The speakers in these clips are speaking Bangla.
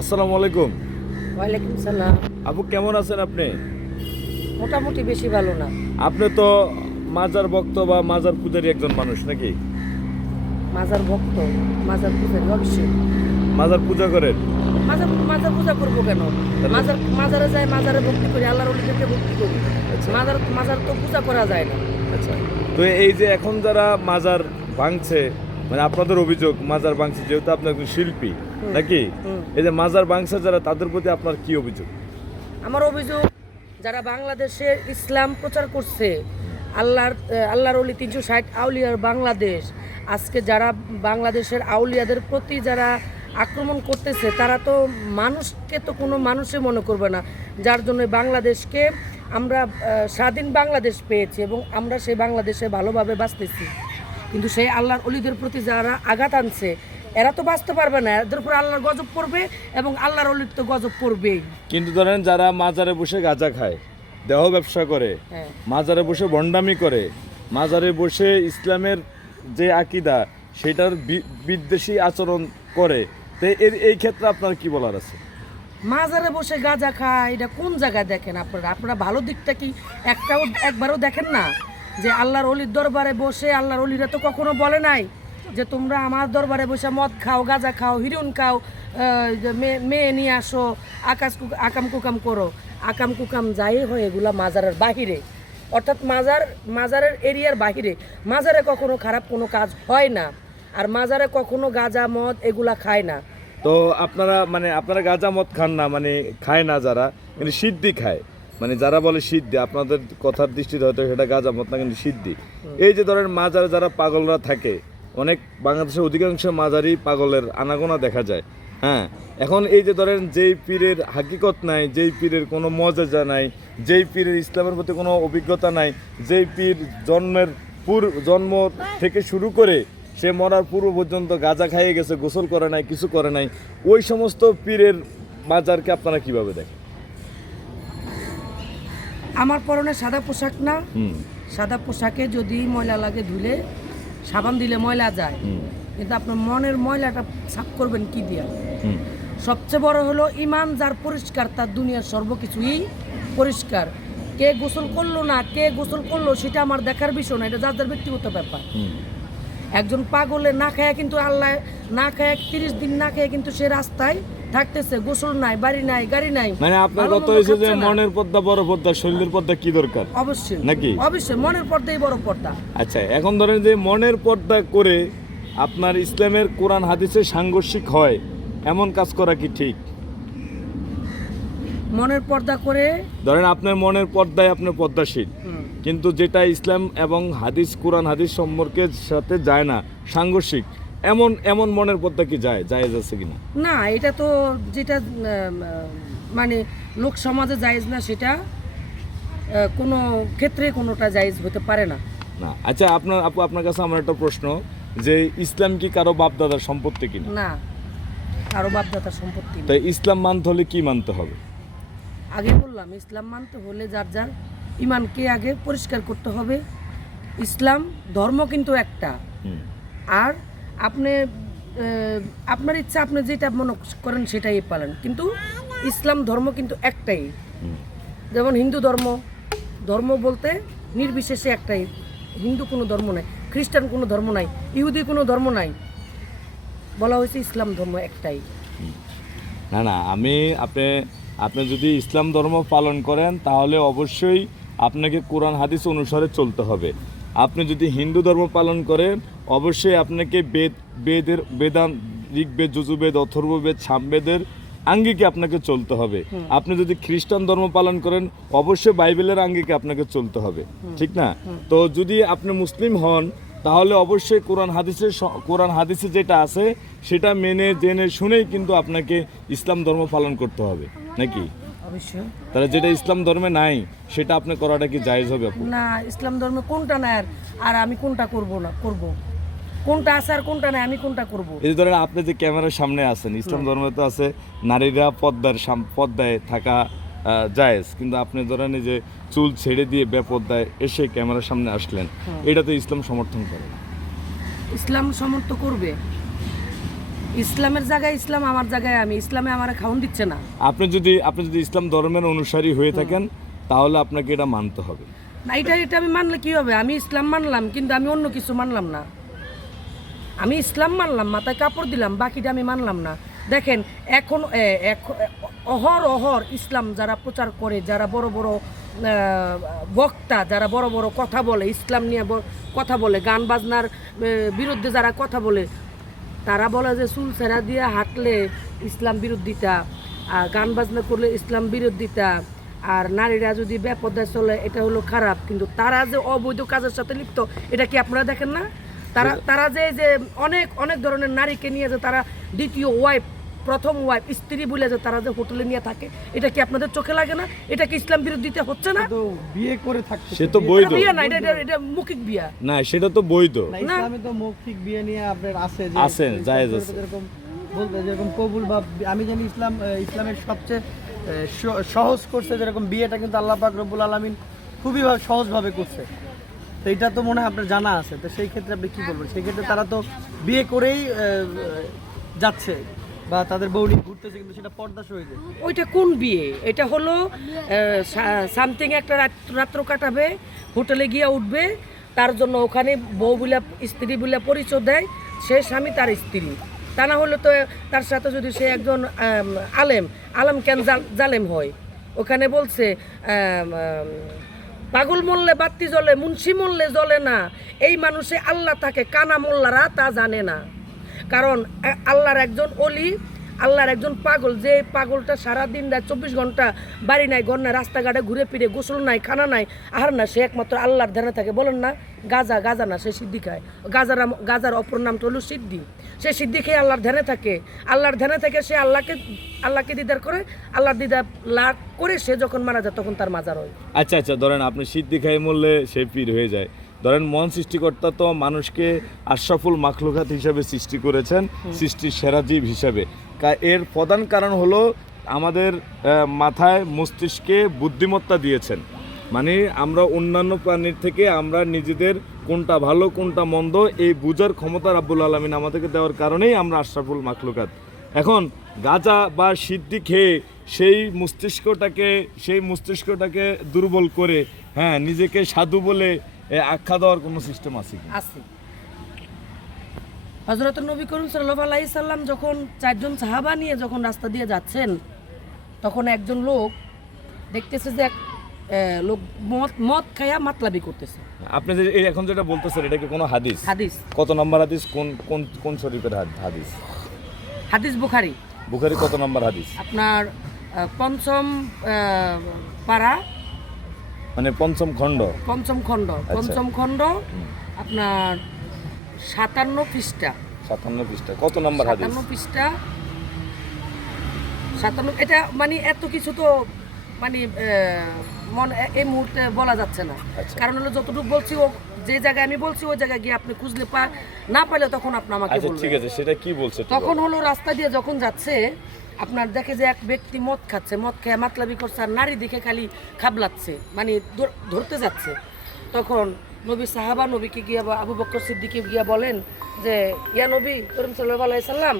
আসসালামু আলাইকুম। ওয়ালাইকুম সালাম। আপু কেমন আছেন আপনি? মোটামুটি বেশি ভালো না। আপনি তো মাজার ভক্ত বা মাজার পূজারী একজন মানুষ নাকি? মাজার ভক্ত, মাজার পূজারি অবশ্যই। মাজার পূজা করেন? মাজার মাজার পূজা করবো কেন? মাজারে যাই, মাজারে ভক্তি করি, আল্লাহর ওলিদেরকে ভক্তি করি। আচ্ছা। মাজার তো পূজা করা যায় না। আচ্ছা, তো এই যে এখন যারা মাজার ভাঙছে, মানে আপনাদের অভিযোগ মাজার ভাঙছে, যেহেতু আপনি একজন শিল্পী নাকি, এই যে মাজার ভাঙছে যারা, তাদের প্রতি আপনার কি অভিযোগ? আমার অভিযোগ, যারা বাংলাদেশের ইসলাম প্রচার করছে, আল্লাহর ওলি 360 আউলিয়ার বাংলাদেশ, আজকে যারা বাংলাদেশের আউলিয়াদের প্রতি যারা আক্রমণ করতেছে, তারা তো মানুষকে তো কোনো মানুষে মনে করবে না, যার জন্য বাংলাদেশকে আমরা স্বাধীন বাংলাদেশ পেয়েছি এবং আমরা সেই বাংলাদেশে ভালোভাবে বাঁচতেছি। কিন্তু সেই আল্লাহর ওলিদের প্রতি যারা আঘাত আনছে, এরা তো বাঁচতে পারবে না, এদের উপর আল্লাহর গজব পড়বে এবং আল্লাহর ওলির তো গজব পড়বেই। কিন্তু ধরেন যারা মাজারে বসে গাঁজা খায়, দেহ ব্যবসা করে, মাজারে বসে ভণ্ডামি করে, মাজারে বসে ইসলামের যে আকীদা সেটার বিদ্বেষী আচরণ করে, তো এই ক্ষেত্রে আপনার কি বলার আছে? মাজারে বসে গাঁজা খায়, এটা কোন জায়গায় দেখেন আপনারা ভালো দিকটা কি একবারও দেখেন না? যে আল্লাহর ওলির দরবারে বসে আল্লাহর ওলিরা তো কখনো বলে নাই যে তোমরা আমার দরবারে বসে মদ খাও, গাঁজা খাও, হিরোইন খাও, মেয়ে নিয়ে আসো, আকাম কুকাম করো। আকাম কুকাম যাই হয় এগুলা মাজারের বাহিরে, অর্থাৎ মাজারের এরিয়ার বাহিরে। মাজারে কখনো খারাপ কোনো কাজ হয় না, আর মাজারে কখনো গাঁজা মদ এগুলা খায় না। তো আপনারা গাঁজা মদ খান না, মানে খায় না যারা, কিন্তু সিদ্ধি খায়, মানে যারা বলে সিদ্ধি, আপনাদের কথার দৃষ্টিতে হয়তো সেটা গাঁজা মদ না, কিন্তু সিদ্ধি। এই যে ধরেন মাজারে যারা পাগলরা থাকে, অনেক বাংলাদেশের অধিকাংশ মাজারই পাগলের আনাগোনা দেখা যায়। হ্যাঁ, এখন এই যে ধরেন যেই পীরের হাকিকত নাই, যেই পীরের কোনো মজেজা নাই, যেই পীরের ইসলামের প্রতি কোনো অভিজ্ঞতা নাই, যেই পীর জন্ম থেকে শুরু করে সে মরার পূর্ব পর্যন্ত গাঁজা খাইয়ে গেছে, গোসল করে নাই, কিছু করে নাই, ওই সমস্ত পীরের মাজারকে আপনারা কিভাবে দেখেন? আমার পরনে সাদা পোশাক না, সাদা পোশাকে যদি ময়লা লাগে ধুলে সাবান দিলে ময়লা যায়, কিন্তু আপনার মনের ময়লাটা সাফ করবেন কি দিয়া? সবচেয়ে বড় হলো ইমান যার পরিষ্কার, তার দুনিয়ার সর্বকিছুই পরিষ্কার। কে গোসল করলো না, কে গোসল করলো, সেটা আমার দেখার বিষয় না, এটা যার যার ব্যক্তিগত ব্যাপার। একজন পাগলে না খায়, কিন্তু আল্লাহ না খায় 30 দিন না খায়, কিন্তু সে রাস্তায় থাকতেছে, গোসল নাই, বাড়ি নাই, গাড়ি নাই। মানে আপনার কথা হয়েছে যে মনের পর্দা বড় পর্দা, শরীরের পর্দা কি দরকার? অবশ্যই নাকি? অবশ্যই মনের পর্দাই বড় পর্দা। আচ্ছা, এখন ধরেন যে মনের পর্দা করে আপনার ইসলামের কোরআন হাদিসে সাংঘর্ষিক হয়, এমন কাজ করা কি ঠিক? মনের পর্দা করে ধরেন আপনার মনের পর্দায় আপনার পর্দাশীল, কিন্তু যেটা ইসলাম এবং হাদিস, কোরআন হাদিস সম্পর্কের সাথে যায় না, সাংঘর্ষিক, এমন মনের পর্দা কি জায়েজ আছে কিনা? না, এটা তো যেটা মানে লোক সমাজে জায়েজ না, সেটা কোনো ক্ষেত্রে কোনোটা জায়েজ হতে পারে না। না। আচ্ছা, আপনার কাছে আমার একটা প্রশ্ন, যে ইসলাম কি কারো বাপদাদার সম্পত্তি কিনা? না, কারো বাপদাদার সম্পত্তি না। তাই ইসলাম মানতে হলে কি মানতে হবে? আগে বললাম, ইসলাম মানতে হলে যার যার ইমানকে আগে পরিষ্কার করতে হবে। ইসলাম ধর্ম কিন্তু একটা, আর আপনি আপনার ইচ্ছা, আপনি যেটা মনে করেন সেটাই পালন, কিন্তু ইসলাম ধর্ম কিন্তু একটাই। যেমন হিন্দু ধর্ম বলতে নির্বিশেষে একটাই, হিন্দু কোনো ধর্ম নাই, খ্রিস্টান কোনো ধর্ম নাই, ইহুদি কোনো ধর্ম নাই, বলা হয়েছে ইসলাম ধর্ম একটাই। না, আপনি যদি ইসলাম ধর্ম পালন করেন, তাহলে অবশ্যই আপনাকে কোরআন হাদিস অনুসারে চলতে হবে। আপনি যদি হিন্দু ধর্ম পালন করেন, অবশ্যই আপনাকে বেদান্ত, ঋগ্বেদ, যজুর্বেদ, অথর্ববেদ, সামবেদের আঙ্গিকে আপনাকে চলতে হবে। আপনি যদি খ্রিস্টান ধর্ম পালন করেন, অবশ্যই বাইবেলের আঙ্গিকে আপনাকে চলতে হবে, ঠিক না? তো যদি আপনি মুসলিম হন, তাহলে অবশ্যই কোরআন হাদিসে যেটা আছে সেটা মেনে জেনে শুনেই কিন্তু আপনাকে ইসলাম ধর্ম পালন করতে হবে, নাকি? অবশ্যই। তাহলে যেটা ইসলাম ধর্মে নাই সেটা আপনি করাটা কি জায়েজ হবে? না, ইসলাম ধর্মে কোনটা নাই আর আমি কোনটা করব না, করব কোনটা আছে আর কোনটা নাই, আমি কোনটা করব? এই ধরেন আপনি যে ক্যামেরার সামনে আছেন, ইসলাম ধর্মে তো আছে নারীরা পর্দায় থাকা জায়েজ, কিন্তু আপনি ধরেন এই যে চুল ছেড়ে দিয়ে বেপর্দায় এসে ক্যামেরার সামনে আসলেন, এটা তো ইসলাম সমর্থন করে না। ইসলাম সমর্থন করবে, ইসলামের জায়গায় ইসলাম, আমার জায়গায় আমি, ইসলামে আমার খাওয়ান দিচ্ছে না। আপনি যদি ইসলাম ধর্মের অনুসারী হয়ে থাকেন তাহলে আপনাকে এটা মানতে হবে। না, এটা আমি মানলে কি হবে? আমি ইসলাম মানলাম কিন্তু আমি অন্য কিছু মানলাম না। আমি ইসলাম মানলাম, মাথায় কাপড় দিলাম, বাকিটা আমি মানলাম না। দেখেন এখন অহর ইসলাম যারা প্রচার করে, যারা বড় বড় বক্তা, যারা বড় বড় কথা বলে, ইসলাম নিয়ে কথা বলে, গান বাজনার বিরুদ্ধে যারা কথা বলে, তারা বলে যে চুল ছেঁড়া দিয়ে হাঁটলে ইসলাম বিরোধিতা, আর গান বাজনা করলে ইসলাম বিরোধিতা, আর নারীরা যদি বেপর্দায় চলে এটা হলো খারাপ। কিন্তু তারা যে অবৈধ কাজের সাথে লিপ্ত, এটা কি আপনারা দেখেন না? তারা যে অনেক অনেক ধরনের নারীকে নিয়ে যে তারা দ্বিতীয় ওয়াইফ, প্রথম ওয়াইফ, স্ত্রী বলে যে তারা যে হোটেলে নিয়ে থাকে, এটা কি আপনাদের চোখে লাগে না? এটা কি ইসলাম বিরোধিতা হচ্ছে না? তো বিয়ে করে থাকতে সে তো বৈধ বিয়ে না, এটা মৌখিক বিয়া। না, সেটা তো বৈধ। না, ইসলামে তো মৌখিক বিয়ে নিয়ে আপনার আছে যে আছে, জায়েজ আছে। যেরকম বলতে যেরকম কবুল বা আমি জানি ইসলামের সবচেয়ে সহজ করছে যেরকম বিয়েটা, কিন্তু আল্লাহ পাক রব্বুল আলামিন খুবই সহজভাবে করছে। তো এটা তো মনে হয় আপনার জানা আছে। তো সেই ক্ষেত্রে আপনি কি বলবেন? সেই ক্ষেত্রে তারা তো বিয়ে করেই যাচ্ছে বা তাদের বউ নিয়ে ঘুরতেছে, কিন্তু সেটা পর্দা সহিত। ওইটা কোন বিয়ে? এটা হলো সামথিং একটা রাত্র কাটাবে, হোটেলে গিয়ে উঠবে, তার জন্য ওখানে বউ বলে, স্ত্রী বলে পরিচয় দেয়, সে স্বামী তার স্ত্রী। তা না হলে তো তার সাথে যদি সে একজন আলেম কেন জালেম হয়? ওখানে বলছে পাগল মরলে বাতি জ্বলে, মুন্সি মরলে জ্বলে না। এই মানুষে আল্লাহ তাকে, কানা মোল্লারা তা জানে না। কারণ আল্লাহর একজন অলি, আল্লাহর একজন পাগল, যে পাগলটা সারাদিন রাত 24 ঘন্টা বাড়ি নাই, ঘর নাই, রাস্তাঘাটে ঘুরে ফিরে, গোসল নাই, খানা নাই, আহার না, সে একমাত্র আল্লাহর ধ্যানে থাকে। বলেন না, গাজা না, সে সিদ্ধি খায়। গাজার অপর নামটা হলো সিদ্ধি। সে সিদ্ধি খেয়ে আল্লাহর ধ্যানে থাকে। আল্লাহর ধ্যানে থেকে সে আল্লাহকে দিদার করে, আল্লাহর দিদার লাভ করে সে যখন মারা যায় তখন তার মাজার হয়। আচ্ছা, ধরেন আপনি সিদ্ধি খাই মরলে সে পীর হয়ে যায়। ধরেন মহান সৃষ্টিকর্তা তো মানুষকে আশরাফুল মাখলুকাত হিসাবে সৃষ্টি করেছেন, সৃষ্টির সেরা জীব হিসাবে। এর প্রধান কারণ হলো আমাদের মাথায়, মস্তিষ্কে বুদ্ধিমত্তা দিয়েছেন। মানে আমরা অন্যান্য প্রাণীর থেকে আমরা নিজেদের কোনটা ভালো কোনটা মন্দ এই বুঝার ক্ষমতা রাব্বুল আলামিন আমাদেরকে দেওয়ার কারণেই আমরা আশরাফুল মাখলুকাত। এখন গাঁজা বা সিদ্ধি খেয়ে সেই মস্তিষ্কটাকে দুর্বল করে নিজেকে সাধু বলে আখ্যা দেওয়ার কোনো সিস্টেম আছে কি? আছে। হযরত নবী করিম সাল্লাল্লাহু আলাইহি সাল্লাম যখন 4 জন সাহাবা নিয়ে যখন রাস্তা দিয়ে যাচ্ছেন, তখন একজন লোক দেখতেছে যে এক লোক মদ খায়া মাতলামি করতেছে। আপনি যে এখন যেটা বলতেছেন এটা কি কোনো হাদিস? হাদিস। কত নম্বর হাদিস? কোন শরীফের হাদিস? হাদিস বুখারী। বুখারী কত নম্বর হাদিস? আপনার পঞ্চম পারা, মানে পঞ্চম খণ্ড। পঞ্চম খণ্ড আপনার 57 পৃষ্ঠা। 57 পৃষ্ঠা। কত নম্বর হাদিস? 57 পৃষ্ঠা 57। এটা মানে এত কিছু তো মানে এই মুহূর্তে বলা যাচ্ছে না। কারণ হলো যতটুকু বলছি, ও যে জায়গায় আমি বলছি ওই জায়গায় গিয়ে আপনি খুঁজলে না পাইলে তখন আপনি আমাকে বলবেন। আচ্ছা ঠিক আছে, সেটা কি বলছে? তখন হলো রাস্তা দিয়ে যখন যাচ্ছে, আপনার দেখে যে এক ব্যক্তি মদ খাচ্ছে, মদ খেয়ে মাতলামি করছে, আর নারী দেখে খালি খাবলাচ্ছে, মানে ধরতে যাচ্ছে। তখন নবী সাহাবা নবীকে গিয়া বা আবু বকর সিদ্দিককে গিয়া বলেন যে ইয়া নবী করিম সাল্লাল্লাহু আলাইহি সাল্লাম,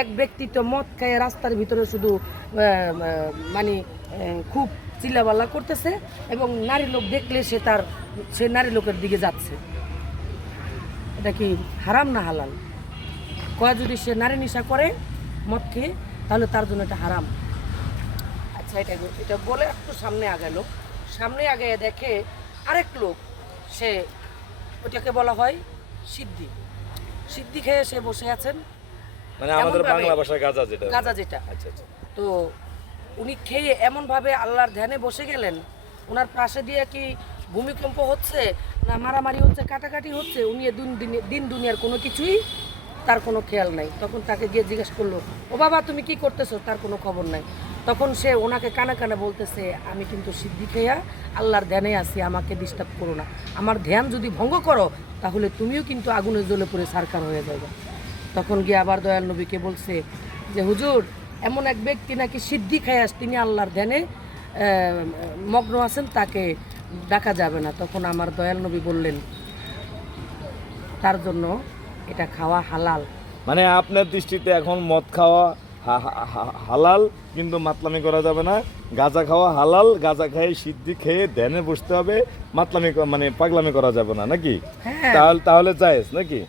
এক ব্যক্তি তো মদ খেয়ে রাস্তার ভিতরে শুধু মানে খুব চিল্লাপাল্লা করতেছে এবং নারী লোক দেখলে সে নারী লোকের দিকে যাচ্ছে। এটা কি হারাম না হালাল? কয় যদি সে নারী নেশা করে মদ খেয়ে, তাহলে তার জন্য এটা হারাম। আচ্ছা, এটা বলে একটু সামনে আগালো। সামনে আগায় দেখে আরেক লোক, সে ওটাকে বলা হয় সিদ্ধি খেয়ে সে বসে আছেন। মানে আমাদের বাংলা ভাষায় গাঁজা যেটা। আচ্ছা। তো উনি খেয়ে এমনভাবে আল্লাহর ধ্যানে বসে গেলেন, ওনার পাশে দিয়ে কি ভূমিকম্প হচ্ছে না মারামারি হচ্ছে, কাটাকাটি হচ্ছে, উনি দিন দুনিয়ার কোনো কিছুই তার কোনো খেয়াল নাই। তখন তাকে গিয়ে জিজ্ঞেস করলো, ও বাবা তুমি কি করতেছো? তার কোনো খবর নাই। তখন সে ওনাকে কানে কানে বলতেছে, আমি কিন্তু সিদ্ধি খেয়া আল্লাহর ধ্যানে আছি, আমাকে ডিস্টার্ব করো না। আমার ধ্যান যদি ভঙ্গ করো তাহলে তুমিও কিন্তু আগুনে জ্বলে পড়ে সারকার হয়ে যাবে। তখন গিয়ে আবার দয়াল নবীকে বলছে যে হুজুর, এমন এক ব্যক্তি নাকি সিদ্ধি খায়, তিনি আল্লাহর ধ্যানে মগ্ন আছেন, তাকে ডাকা যাবে না। তখন আমার দয়াল নবী বললেন, তার জন্য এটা খাওয়া হালাল। মানে আপনার দৃষ্টিতে এখন মদ খাওয়া হালাল, কিন্তু মাতলামি করা যাবে না। গাঁজা খাওয়া হালাল, গাঁজা খেয়ে সিদ্ধি খেয়ে ধ্যানে বসতে হবে, মাতলামি মানে পাগলামি করা যাবে না, নাকি? হ্যাঁ। তাহলে জায়েজ নাকি?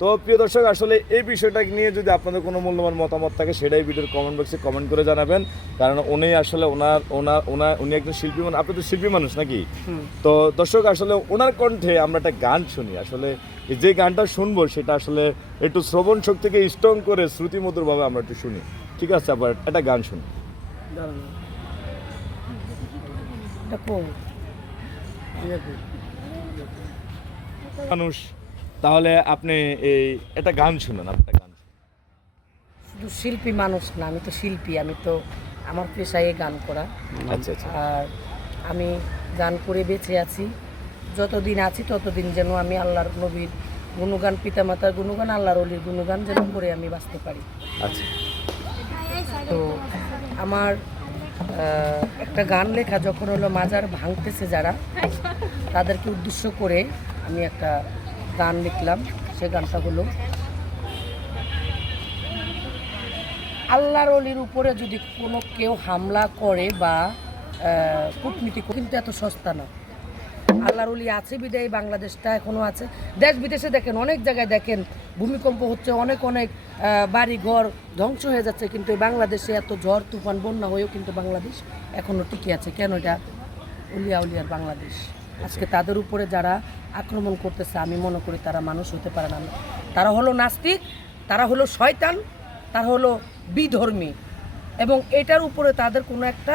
তো প্রিয় দর্শক, আসলে এই বিষয়টা নিয়ে যদি আপনাদের কোনো মূল্যবান মতামত থাকে সেটাই ভিডিওর কমেন্ট বক্সে কমেন্ট করে জানাবেন। কারণ উনি আসলে উনি একজন শিল্পী মানুষ, আপনি তো শিল্পী মানুষ নাকি? তো দর্শক, আসলে ওনার কণ্ঠে আমরা একটা গান শুনি। আসলে যে গানটা শুনবো সেটা আসলে একটু শ্রবণ শক্তিকে স্ট্রং করে শ্রুতিমধুরভাবে আমরা একটু শুনি, ঠিক আছে? আবার একটা গান শুনি। মানুষ, তাহলে আপনি এই একটা গান শুনেন, একটা গান। শুধু শিল্পী মানুষ না, আমি তো শিল্পী, আমি তো আমার পেশায় গান করা। আচ্ছা আচ্ছা। আর আমি গান করে বেঁচে আছি, যতদিন আছি ততদিন যেন আমি আল্লাহর নবীর গুণগান, পিতামাতার গুণগান, আল্লাহর অলির গুণগান যেন করে আমি বাঁচতে পারি। আচ্ছা। তো আমার একটা গান লেখা যখন হলো মাজার ভাঙতেছে যারা, তাদেরকে উদ্দেশ্য করে আমি একটা গান লিখলাম। সে গানটা হলো, আল্লাহর অলির উপরে যদি কোনো কেউ হামলা করে বা কূটনীতি, কিন্তু এত সস্তা না। আল্লাহর অলি আছে বিদায় বাংলাদেশটা এখনো আছে। দেশ বিদেশে দেখেন, অনেক জায়গায় দেখেন ভূমিকম্প হচ্ছে, অনেক বাড়ি ঘর ধ্বংস হয়ে যাচ্ছে, কিন্তু এই বাংলাদেশে এত ঝড় তুফান বন্যা হয়েও কিন্তু বাংলাদেশ এখনো টিকে আছে। কেন? এটা উলিয়া উলিয়ার বাংলাদেশ। আজকে তাদের উপরে যারা আক্রমণ করতেছে, আমি মনে করি তারা মানুষ হতে পারে না। তারা হলো নাস্তিক, তারা হলো শয়তান, তারা হলো বিধর্মী, এবং এটার উপরে তাদের কোনো একটা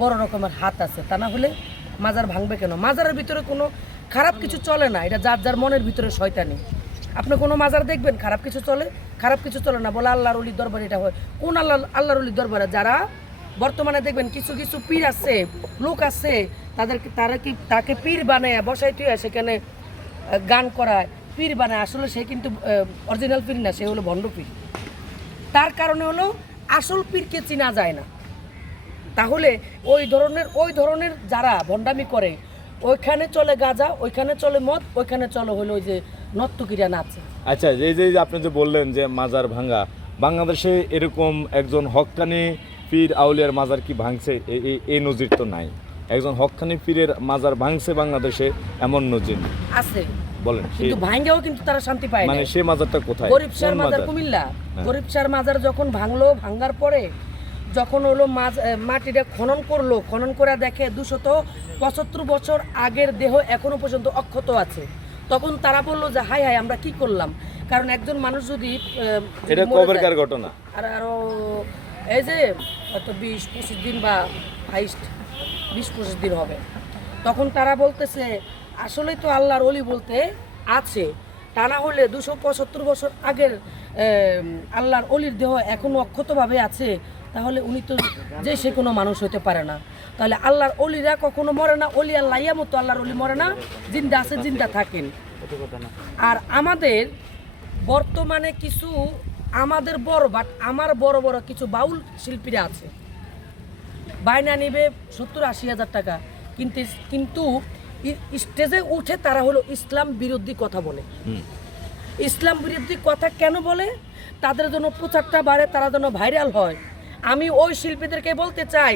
বড় রকমের হাত আছে। তা না হলে মাজার ভাঙবে কেন? মাজারের ভিতরে কোনো খারাপ কিছু চলে না, এটা যার যার মনের ভিতরে শয়তানি। আপনি কোনো মাজার দেখবেন খারাপ কিছু চলে? খারাপ কিছু চলে না, বলে আল্লাহর অলির দরবারে এটা হয়। কোন আল্লাহর অলির দরবারে? যারা বর্তমানে দেখবেন কিছু কিছু পীর আছে, লোক আছে, তাকে পীর বানায় বসাই তুই সেখানে গান করায়, পীর বানায়। আসলে সে কিন্তু অরিজিনাল পীর না, সে হলো ভণ্ড পীর। তার কারণে হলো আসল পীরকে চেনা যায় না। তাহলে ওই ধরনের যারা ভণ্ডামি করে, ওইখানে চলে গাঁজা, ওইখানে চলে মদ, ওইখানে চলে হলো ওই যে নর্তকীরা নাচে। আচ্ছা, এই যে আপনি যে বললেন যে মাজার ভাঙা, বাংলাদেশে এরকম একজন হক্কানি পীর আউলিয়ার মাজার কি ভাঙছে? এই নজির তো নাই। একজন হক্কানি পীরের মাজার ভাঙছে বাংলাদেশে, এমন নজির আছে, বলেন। কিন্তু ভাঙেও কিন্তু তারা শান্তি পায় না। মানে সেই মাজারটা কোথায়? গরিবশার মাজার, কুমিল্লা। গরিবশার মাজার যখন ভাঙার পরে যখন হলো মাটিটা খনন করে দেখে 275 বছর আগের দেহ এখনো পর্যন্ত অক্ষত আছে, তখন তারা বললো যে হাই হাই আমরা কি করলাম। কারণ একজন মানুষ যদি এটা কবেরকার ঘটনা, আরো এই যে হয়তো 20-25 দিন বা হাইস্ট 20-25 দিন হবে, তখন তারা বলতেছে আসলেই তো আল্লাহর অলি বলতে আছে। তা না হলে 275 বছর আগের আল্লাহর অলির দেহ এখনো অক্ষতভাবে আছে, তাহলে উনি তো যে সে কোনো মানুষ হতে পারে না। তাহলে আল্লাহর অলিরা কখনো মরে না, অলি আল্লাহিয়া মতো আল্লাহর অলি মরে না, জিন্দা আছে, জিন্দা থাকেন। আর আমাদের বর্তমানে কিছু আমার বড় বড় কিছু বাউল শিল্পীরা আছে, বায়না নেবে 70-80 হাজার টাকা, কিন্তু স্টেজে উঠে তারা হলো ইসলাম বিরোধী কথা বলে। ইসলাম বিরোধী কথা কেন বলে? তাদের জন্য প্রচারটা বাড়ে, তারা যেন ভাইরাল হয়। আমি ওই শিল্পীদেরকে বলতে চাই,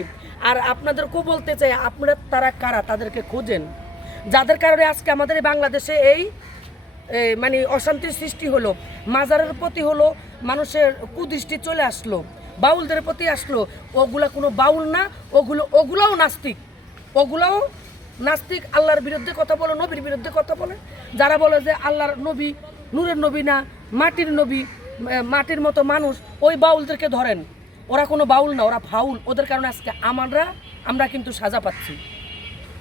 আর আপনাদেরকেও বলতে চাই, আপনারা তারা কারা তাদেরকে খোঁজেন, যাদের কারণে আজকে আমাদের এই বাংলাদেশে এই মানে অশান্তির সৃষ্টি হলো। মাজারের প্রতি হলো মানুষের কুদৃষ্টি চলে আসলো, বাউলদের প্রতি আসলো। ওগুলা কোনো বাউল না, ওগুলাও নাস্তিক, আল্লাহর বিরুদ্ধে কথা বলে, নবীর বিরুদ্ধে কথা বলে। যারা বলে যে আল্লাহর নবী নূরের নবী না, মাটির নবী, মাটির মতো মানুষ, ওই বাউলদেরকে ধরেন। ওরা কোনো বাউল না, ওরা ফাউল। ওদের কারণে আজকে আমরা কিন্তু সাজা পাচ্ছি।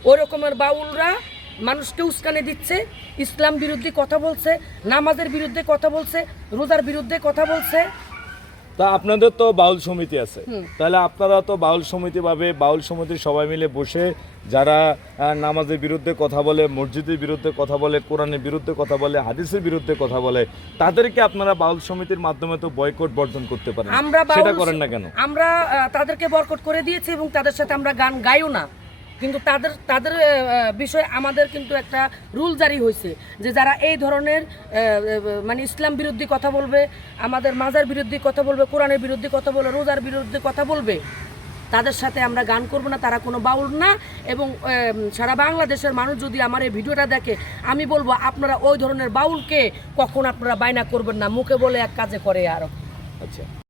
ওই রকমের বাউলরা মানুষকে উস্কানি দিচ্ছে, ইসলাম বিরুদ্ধে কথা বলছে, নামাজের বিরুদ্ধে কথা বলছে, রোজার বিরুদ্ধে কথা বলছে। তা আপনাদের তো বাউল সমিতি আছে, তাহলে আপনারা তো বাউল সমিতির সবাই মিলে বসে যারা নামাজের বিরুদ্ধে কথা বলে, মসজিদের বিরুদ্ধে কথা বলে, কোরআনের বিরুদ্ধে কথা বলে, হাদিসের বিরুদ্ধে কথা বলে, তাদেরকে আপনারা বাউল সমিতির মাধ্যমে তো বয়কট বর্জন করতে পারেন, সেটা করেন না কেন? আমরা তাদেরকে বয়কট করে দিয়েছি এবং তাদের সাথে আমরা গান গাইও না। কিন্তু তাদের তাদের বিষয়ে আমাদের কিন্তু একটা রুল জারি হয়েছে যে যারা এই ধরনের মানে ইসলাম বিরোধী কথা বলবে, আমাদের মাজার বিরোধী কথা বলবে, কোরআনের বিরোধী কথা বলবে, রোজার বিরুদ্ধে কথা বলবে, তাদের সাথে আমরা গান করব না, তারা কোনো বাউল না। এবং সারা বাংলাদেশের মানুষ যদি আমার এই ভিডিওটা দেখে, আমি বলবো আপনারা ওই ধরনের বাউলকে কখন আপনারা বায়না করবেন না, মুখে বলে এক কাজে করে আরো। আচ্ছা।